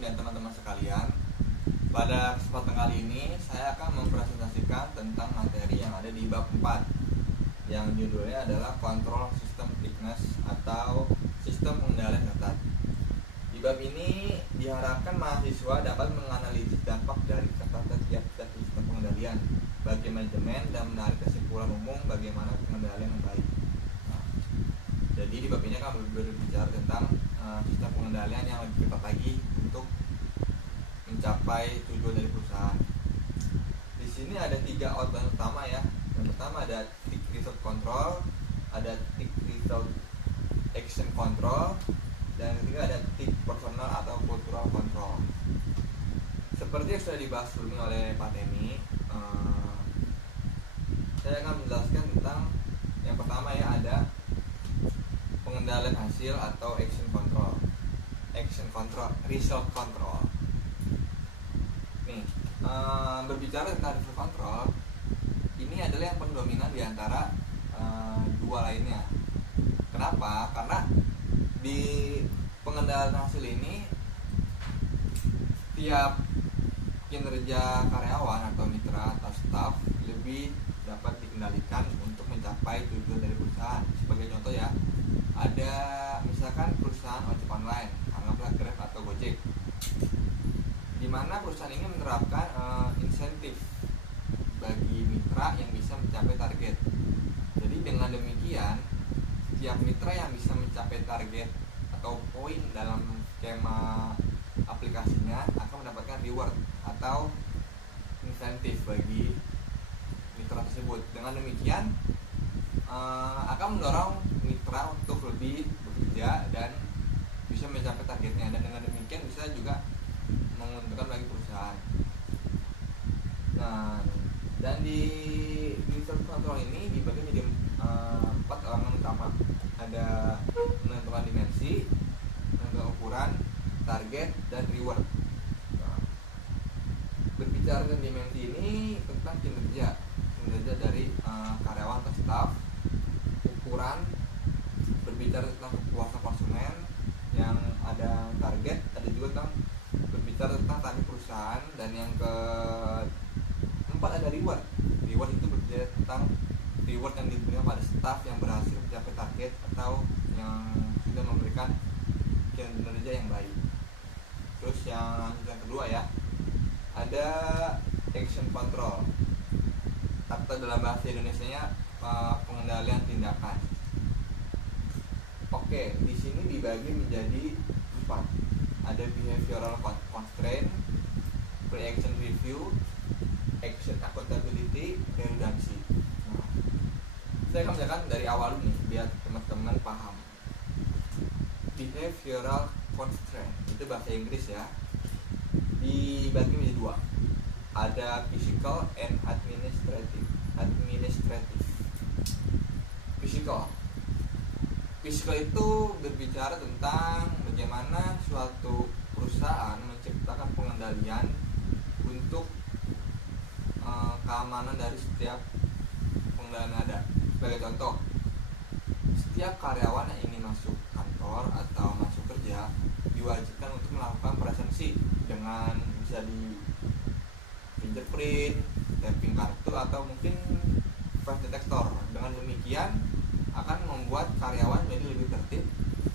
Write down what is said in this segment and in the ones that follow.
dan teman-teman sekalian. Pada kesempatan kali ini saya akan mempresentasikan tentang materi yang ada di bab 4 yang judulnya adalah Control System Thickness atau Sistem Pengendalian Ketat. Di bab ini diharapkan mahasiswa dapat menganalisis dampak dari ketatan tiap-tiap sistem pengendalian bagi manajemen dan menarik kesimpulan umum bagaimana pengendalian yang baik. Jadi di bab ini akan berbicara tentang sistem pengendalian yang lebih ketat lagi untuk mencapai tujuan dari perusahaan. Di sini ada 3 outline utama ya. Yang pertama ada Thick Result Control, ada Thick Result Action Control, dan yang ketiga ada Thick Personal atau Cultural Control. Seperti yang sudah dibahas sebelumnya oleh Pak Temi, saya akan menjelaskan tentang yang pertama ya, ada pengendalian hasil atau action control, result control. Nih, berbicara tentang result control, ini adalah yang paling dominan di antara dua lainnya. Kenapa? Karena di pengendalian hasil ini tiap kinerja karyawan atau mitra atau staff lebih dapat dikendalikan untuk mencapai tujuan dari perusahaan. Sebagai contoh ya, ada misalkan perusahaan ojek online, anggaplah Grab atau Gojek, di mana perusahaan ini menerapkan insentif bagi mitra yang bisa mencapai target. Jadi dengan demikian, tiap mitra yang bisa mencapai target atau poin dalam skema aplikasinya akan mendapatkan reward atau insentif bagi mitra tersebut. Dengan demikian akan mendorong mitra untuk lebih bekerja dan bisa mencapai targetnya, dan dengan demikian bisa juga menguntungkan bagi perusahaan. Nah, dan di result control ini dibagi menjadi 4 elemen utama. Ada menentukan dimensi, menentukan ukuran, target, dan reward. Nah, berbicara tentang dimensi ini tentang kinerja dari karyawan atau staff. Ukuran berbicara tentang kepuasan konsumen, yang ada target, ada juga tentang berbicara tentang target perusahaan, dan yang keempat ada reward. Reward itu berbicara tentang reward yang diberikan pada staff yang berhasil mencapai target atau yang sudah memberikan kinerja yang baik. Terus yang kedua ya, ada action control atau dalam bahasa Indonesianya pengendalian tindakan. Oke, di sini dibagi menjadi 4. Ada behavioral constraint, pre-action review, action accountability, redundancy. Nah, saya akan menjelaskan dari awal nih biar teman-teman paham. Behavioral constraint itu bahasa Inggris ya. Dibagi menjadi 2. Ada physical and administrative. Physical itu berbicara tentang bagaimana suatu perusahaan menciptakan pengendalian untuk keamanan dari setiap pengendalian yang ada. Sebagai contoh, setiap karyawan yang ingin masuk kantor atau masuk kerja diwajibkan untuk melakukan presensi dengan bisa di fingerprint, tapping kartu, atau mungkin face detektor. Dengan demikian akan membuat karyawan jadi lebih tertib,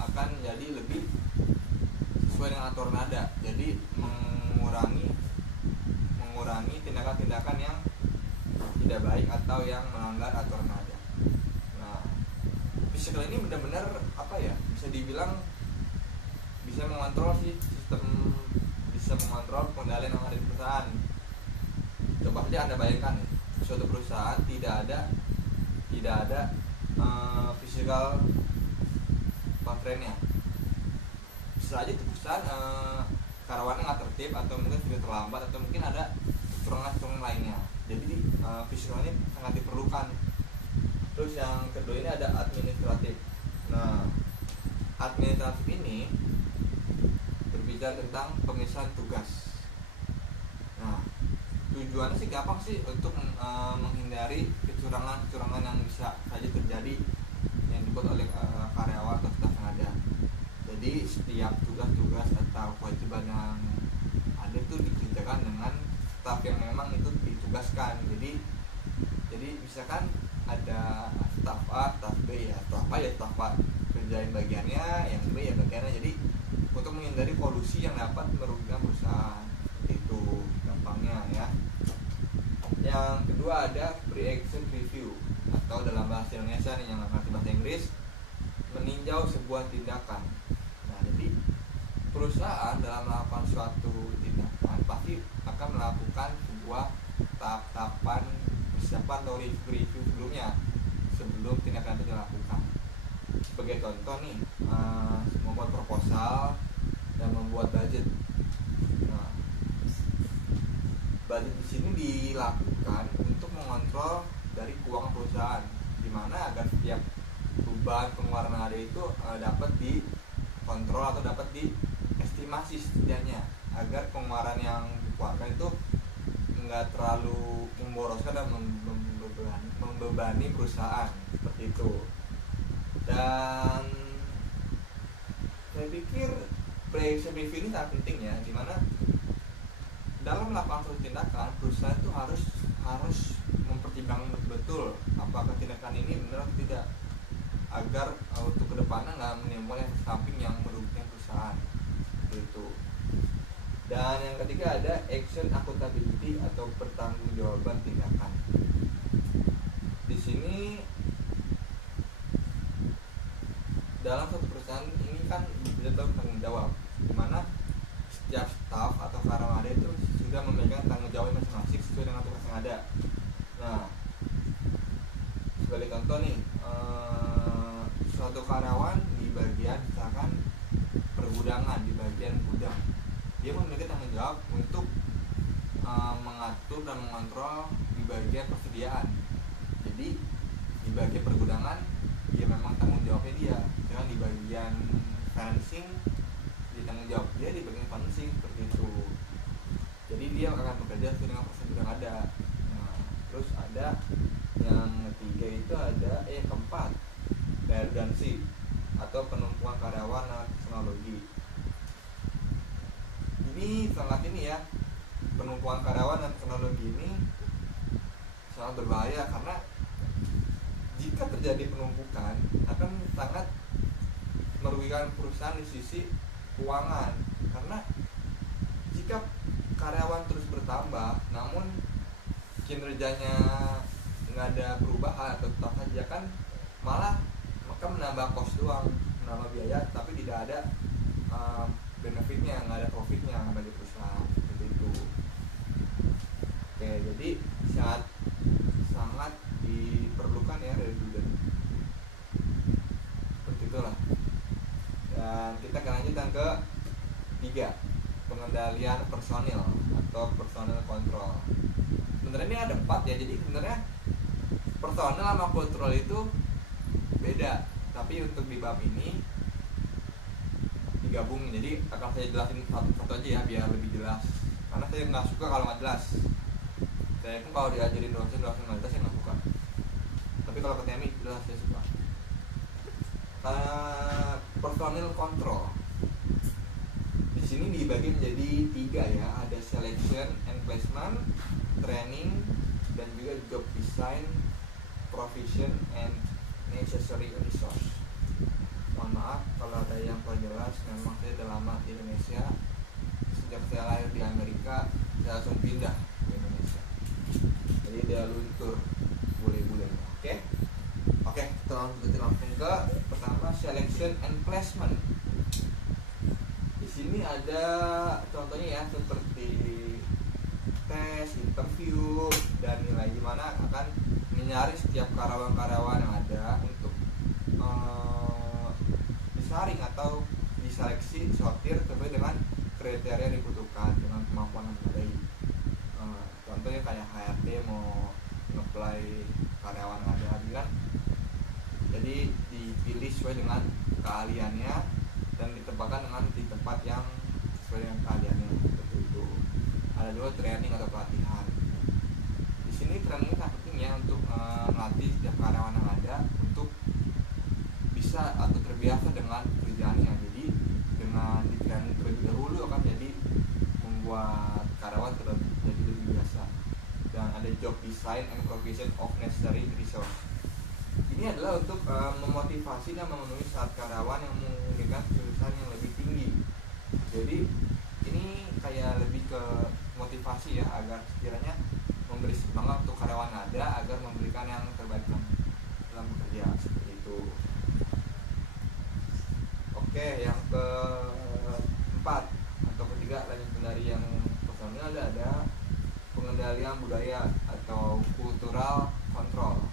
akan jadi lebih sesuai dengan aturan ada. Jadi mengurangi tindakan-tindakan yang tidak baik atau yang melanggar aturan ada. Nah, physical ini benar-benar bisa dibilang bisa mengontrol pengendalian yang ada di perusahaan. Coba saja Anda bayangkan, suatu perusahaan tidak ada physical constraint-nya. Bisa aja itu perusahaan karyawannya nggak tertib, atau mungkin sudah terlambat, atau mungkin ada kecurangan lainnya. Jadi physical ini sangat diperlukan. Terus yang kedua ini ada administratif. Nah, administratif ini berbicara tentang pemisahan tugas. Nah, tujuannya sih gampang sih, untuk menghindari kecurangan yang bisa saja terjadi yang dibuat oleh karyawan atau staf yang ada. Jadi setiap setiap tugas-tugas atau kewajiban yang ada itu dikerjakan dengan staf yang memang itu ditugaskan. Jadi misalkan ada staf A, staf B, ya staf A ya staf A kerjain bagiannya, yang B ya bagiannya. Jadi untuk menghindari kolusi yang dapat merugikan perusahaan, itu gampangnya ya. Yang kedua ada pre-action review, atau dalam bahasa Indonesia nih yang ngerti bahasa Inggris, meninjau sebuah tindakan. Nah, jadi perusahaan dalam melakukan suatu tindakan pasti akan melakukan sebuah tahap-tahapan persiapan atau review sebelumnya, sebelum tindakan itu dilakukan. Sebagai contoh nih, membuat proposal dan membuat budget. Nah, budget di sini dilakukan untuk mengontrol dari keuangan perusahaan, di mana agar setiap beban pengeluaran yang ada itu dapat dikontrol atau dapat diestimasi setidaknya, agar pengeluaran yang dikeluarkan itu enggak terlalu memboroskan dan membebani perusahaan, seperti itu. Dan saya pikir pre-action review ini sangat penting ya, dimana dalam melakukan suatu tindakan perusahaan itu harus mempertimbangkan betul apakah tindakan ini benar atau tidak, agar untuk kedepannya nggak menimbulkan efek samping yang merugikan perusahaan, gitu. Dan yang ketiga ada action accountability atau pertanggungjawaban tindakan. Di sini dalam satu perusahaan ini kan dibentuk tanggung jawab, di mana setiap staf atau karyawan ada itu sudah memegang tanggung jawab masing-masing sesuai dengan tugas yang ada. Nah, sebagai contoh nih, suatu karyawan di bagian misalkan pergudangan, di bagian gudang, dia memiliki tanggung jawab untuk mengatur dan mengontrol di bagian persediaan. Jadi di bagian pergudangan dia memang tanggung jawabnya dia, jangan di bagian financing di tanggung jawab dia di bagian financing, seperti itu. Jadi dia akan bekerja sesuai dengan prosedur yang ada. Nah, terus ada yang ketiga itu ada yang keempat, redundancy atau penumpukan karyawan dan teknologi. Ini sangat ini ya, penumpukan karyawan dan teknologi ini sangat berbahaya, karena jika terjadi penumpukan akan sangat merugikan perusahaan di sisi keuangan, karena jika karyawan terus bertambah namun kinerjanya nggak ada perubahan atau tetap saja, kan malah maka menambah cost doang, menambah biaya, tapi tidak ada benefitnya, nggak ada profitnya bagi perusahaan, seperti itu. Oke, jadi sangat diperlukan ya redundant, seperti itulah. Dan kita akan lanjutkan ke 3, pengendalian personil atau personil control. Sebenarnya ini ada 4 ya, jadi sebenarnya personil sama kontrol itu beda, tapi untuk di bab ini digabung. Jadi akan saya jelasin satu-satu aja ya, biar lebih jelas, karena saya nggak suka kalau nggak jelas. Saya pun kalau diajarin dosen nggak jelas saya nggak suka, tapi kalau ketemu jelas saya suka. Personil control di sini dibagi menjadi 3 ya, ada selection and placement, training, dan juga job design, provision and necessary resource. Mohon maaf kalau ada yang kurang jelas, memang saya sudah lama di Indonesia. Sejak saya lahir di Amerika, saya langsung pindah ke Indonesia, jadi dia luntur bule-bule. Oke, kita langsung ke pertama, selection and placement. Di sini ada contohnya ya, seperti tes, interview, dan nilai, gimana akan menyaring setiap karyawan-karyawan yang ada untuk disaring atau diseleksi, sortir sesuai dengan kriteria yang dibutuhkan dengan kemampuan yang memadai. Contohnya kayak HRD mau nge-apply karyawan yang ada kan, jadi dipilih sesuai dengan keahliannya dan ditempatkan di tempat yang sesuai dengan keahliannya, seperti itu. Ada juga training atau pelatihan. Di sini training sangat penting ya, untuk melatih setiap karyawan yang ada untuk bisa atau terbiasa dengan kerjaannya. Jadi dengan job design and provision of necessary resource. Ini adalah untuk memotivasi dan memenuhi syarat karyawan yang memiliki jurusan yang lebih tinggi. Jadi ini kayak lebih ke motivasi ya, agar sekiranya memberi semangat untuk karyawan ada agar memberikan yang terbaik dalam bekerja, seperti itu. Oke, yang keempat atau ketiga, lanjut dari yang personil, ada pengendalian budaya atau cultural control.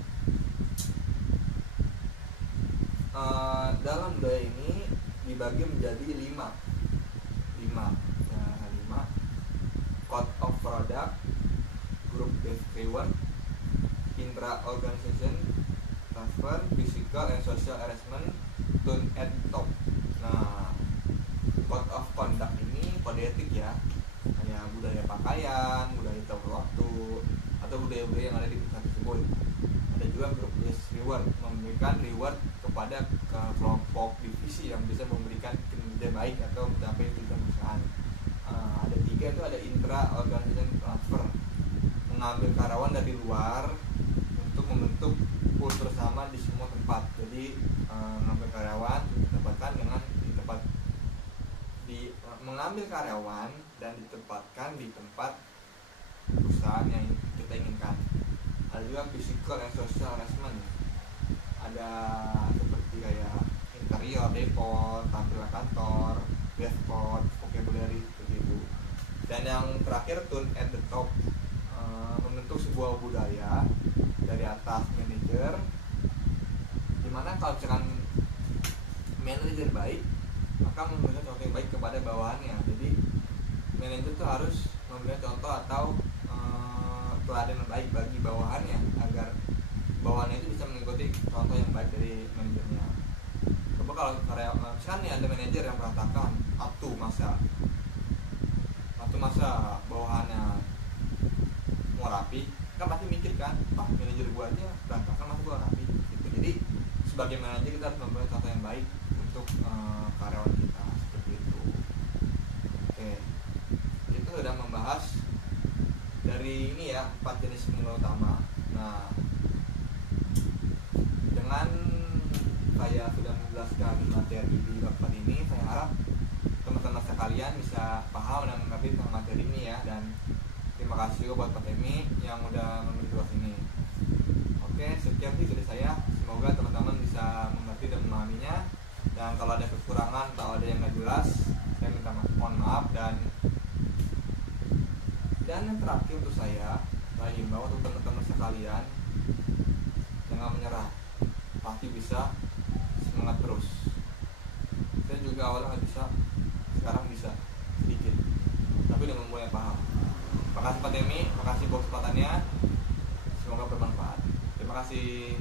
Dalam budaya ini dibagi menjadi 5 code of product, group based reward, intra organization transfer, physical and social harassment, tone at top. Nah, code of conduct ini kode etik ya, kayak budaya pakaian, budaya tepat waktu, atau budaya-budaya yang ada di perusahaan tersebut. Ada juga group based reward, memberikan reward kepada kelompok divisi yang bisa memberikan kinerja baik atau mencapai tujuan perusahaan. Ada 3, itu ada intra organization transfer, mengambil karyawan dari luar untuk membentuk kultur sama di semua tempat. Jadi mengambil karyawan ditempatkan dengan mengambil karyawan dan ditempatkan di tempat perusahaan yang kita inginkan. Ada juga physical and social harassment, ada seperti kayak interior, dekor, tampilan kantor, dress code, vocabulary, begitu. Dan yang terakhir, tone at the top, membentuk sebuah budaya dari atas manajer, dimana kalau misalkan manajer baik, maka memberikan contoh yang baik kepada bawahannya. Jadi manajer itu harus memberikan contoh atau teladan yang baik bagi bawahannya, agar bawahannya itu bisa mengikuti contoh yang baik dari manajernya. Coba kalau karyawan, misalkan nih ada manajer yang berantakan, atu masa bawahannya mau rapi, kan pasti mikir kan, manajer gua aja berantakan, masa gua rapi gitu. Jadi sebagai manajer kita harus memberikan contoh yang baik untuk karyawan kita, seperti itu. Oke, itu sudah membahas dari ini ya, 4 jenis penilaian utama. Nah, dengan saya sudah menjelaskan materi di bab ini, saya harap teman-teman sekalian bisa paham dan mengerti tentang materi ini ya. Dan terima kasih juga buat Pak Emi yang udah memberi tugas ini. Oke, sekian sih dari saya. Semoga teman-teman bisa mengerti dan memahaminya. Dan kalau ada kekurangan atau ada yang nggak jelas, saya minta mohon maaf. Dan yang terakhir untuk saya himbau untuk teman-teman sekalian, jangan menyerah, pasti bisa, semangat terus. Saya juga awalnya nggak bisa, sekarang bisa sedikit, tapi udah mulai paham. Makasih Pak Temi, makasih buat kesempatannya, semoga bermanfaat. Terima kasih.